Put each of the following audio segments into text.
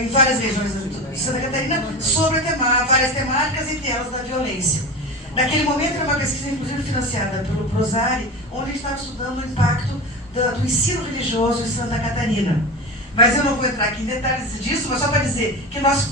em várias regiões de Santa Catarina sobre várias temáticas, entre elas da violência. Naquele momento era uma pesquisa, inclusive, financiada pelo Prosari, onde a gente estava estudando o impacto do ensino religioso em Santa Catarina. Mas eu não vou entrar aqui em detalhes disso, mas só para dizer que nossa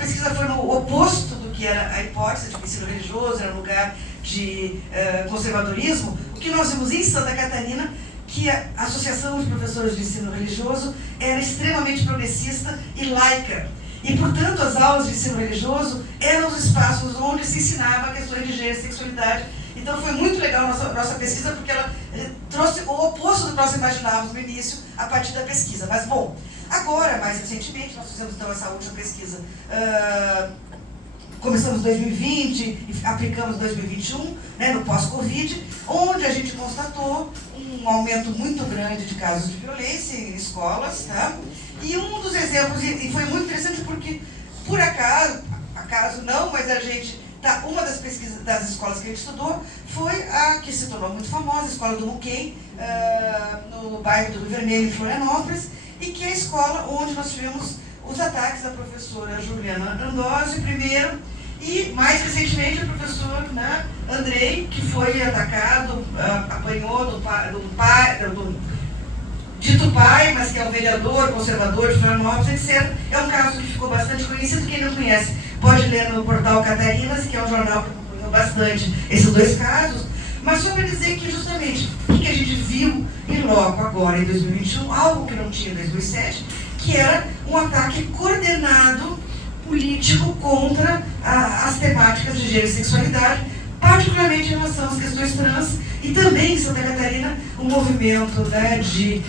pesquisa foi no oposto do que era a hipótese de que o ensino religioso era um lugar de conservadorismo. O que nós vimos em Santa Catarina, que a Associação de Professores de Ensino Religioso era extremamente progressista e laica. E, portanto, as aulas de ensino religioso eram os espaços onde se ensinava questões de gênero e sexualidade. Então foi muito legal a nossa pesquisa, porque ela trouxe o oposto do que nós imaginávamos no início, a partir da pesquisa. Mas, bom, agora, mais recentemente, nós fizemos então essa última pesquisa. Começamos em 2020 e aplicamos em 2021, né, no pós-Covid, onde a gente constatou um aumento muito grande de casos de violência em escolas, tá? E um dos exemplos, e foi muito interessante porque, por acaso não, mas a gente, uma das pesquisas das escolas que a gente estudou foi a que se tornou muito famosa, a Escola do Muquem, no bairro do Rio Vermelho, em Florianópolis, e que é a escola onde nós tivemos os ataques da professora Juliana Andozzi primeiro, e mais recentemente o professor, né, Andrei, que foi atacado, apanhou do dito pai, mas que é um vereador conservador de Florianópolis, etc. É um caso que ficou bastante conhecido. Quem não conhece pode ler no portal Catarinas, que é um jornal que acompanhou bastante esses dois casos. Mas só para dizer que justamente o que a gente viu em loco agora em 2021, algo que não tinha em 2007, que era um ataque coordenado político contra as temáticas de gênero e sexualidade, particularmente em relação às questões trans, e também em Santa Catarina, o movimento, né, de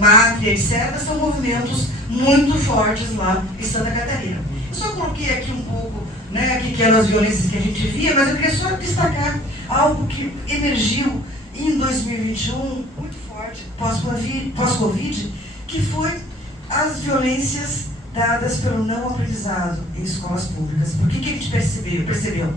Mátria, etc., são movimentos muito fortes lá em Santa Catarina. Eu só coloquei aqui um pouco, né, que eram as violências que a gente via, mas eu queria só destacar algo que emergiu em 2021, muito forte, pós-Covid, que foi as violências dadas pelo não aprendizado em escolas públicas. Por que a gente percebeu?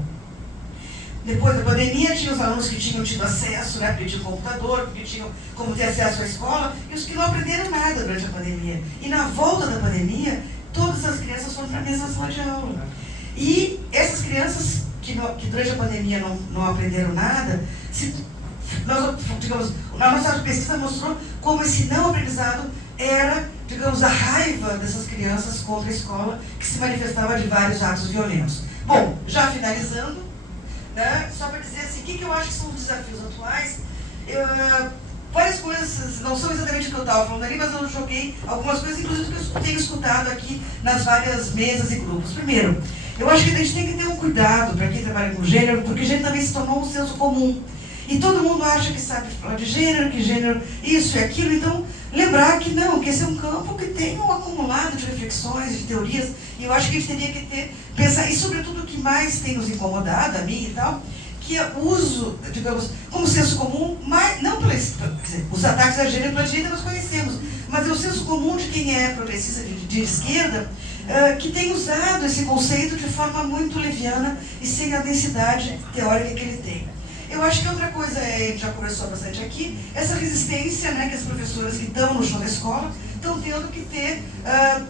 Depois da pandemia, tinha os alunos que tinham tido acesso, né, porque tinham computador, porque tinham como ter acesso à escola, e os que não aprenderam nada durante a pandemia. E na volta da pandemia, todas as crianças foram para a mesma sala de aula. E essas crianças que durante a pandemia não aprenderam nada, a nossa pesquisa mostrou como esse não aprendizado era, digamos, a raiva dessas crianças contra a escola, que se manifestava de vários atos violentos. Bom, já finalizando, né, só para dizer assim, o que eu acho que são os desafios atuais. Várias coisas, não são exatamente o que eu estava falando ali, mas eu joguei algumas coisas, inclusive que eu tenho escutado aqui nas várias mesas e grupos. Primeiro, eu acho que a gente tem que ter um cuidado para quem trabalha com gênero, porque gênero também se tornou um senso comum. E todo mundo acha que sabe falar de gênero, que gênero isso e aquilo, então lembrar que não, que esse é um campo que tem um acumulado de reflexões, de teorias, e eu acho que a gente teria que pensar, e sobretudo o que mais tem nos incomodado, a mim e tal, que é o uso, digamos, como senso comum, mas não quer dizer, os ataques a gênero pela direita nós conhecemos, mas é o senso comum de quem é progressista de esquerda, que tem usado esse conceito de forma muito leviana e sem a densidade teórica que ele tem. Eu acho que outra coisa, a gente já conversou bastante aqui, essa resistência, né, que as professoras que estão no chão da escola estão tendo que ter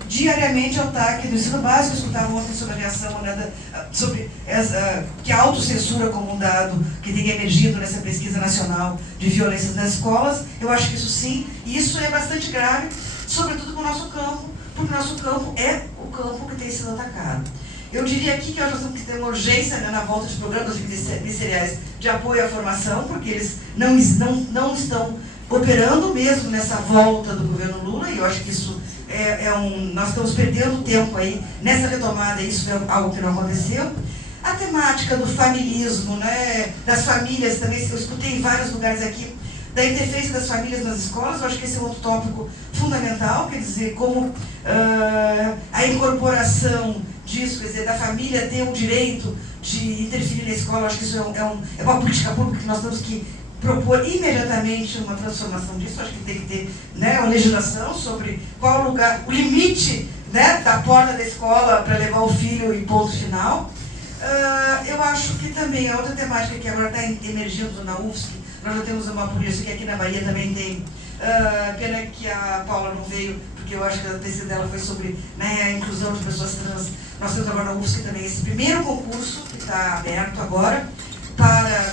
diariamente ao TAC do ensino básico. Eu escutava ontem sobre a reação, né, sobre que a autocensura como um dado que tem emergido nessa pesquisa nacional de violências nas escolas. Eu acho que isso sim, e isso é bastante grave, sobretudo para o nosso campo, porque o nosso campo é o campo que tem sido atacado. Eu diria aqui que nós temos que ter uma urgência, né, na volta de programas ministeriais de apoio à formação, porque eles não estão operando mesmo nessa volta do governo Lula, e eu acho que isso nós estamos perdendo tempo aí nessa retomada, e isso é algo que não aconteceu. A temática do familismo, né, das famílias também, eu escutei em vários lugares aqui, da interferência das famílias nas escolas. Eu acho que esse é um outro tópico fundamental, quer dizer, como a incorporação disso, quer dizer, da família ter o direito de interferir na escola. Eu acho que isso é uma política pública que nós temos que propor imediatamente uma transformação disso. Eu acho que tem que ter, né, uma legislação sobre qual o lugar, o limite, né, da porta da escola para levar o filho e ponto final. Eu acho que também a outra temática que agora está emergindo na UFSC, nós já temos uma polícia que aqui na Bahia também tem, pena que a Paula não veio, porque porque eu acho que a tese dela foi sobre, né, a inclusão de pessoas trans. Nós temos agora na UFSC também esse primeiro concurso, que está aberto agora,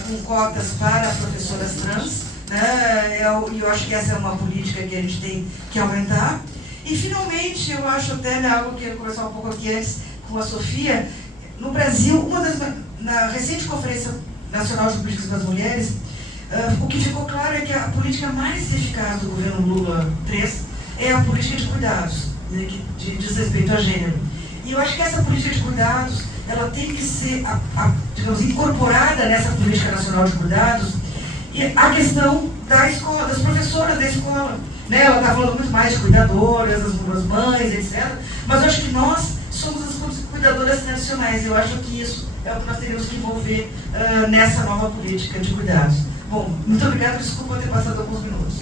com cotas para professoras trans, né, e eu acho que essa é uma política que a gente tem que aumentar. E, finalmente, eu acho até, né, algo que eu ia conversar um pouco aqui antes com a Sofia, no Brasil, na recente Conferência Nacional de Políticas das Mulheres, o que ficou claro é que a política mais eficaz do governo Lula III é a política de cuidados, né, que diz respeito a gênero. E eu acho que essa política de cuidados, ela tem que ser, digamos, incorporada nessa política nacional de cuidados, e a questão da escola, das professoras da escola. Né? Ela está falando muito mais de cuidadoras, as mães, etc. Mas eu acho que nós somos as cuidadoras tradicionais. Eu acho que isso é o que nós teríamos que envolver nessa nova política de cuidados. Bom, muito obrigada, desculpa ter passado alguns minutos.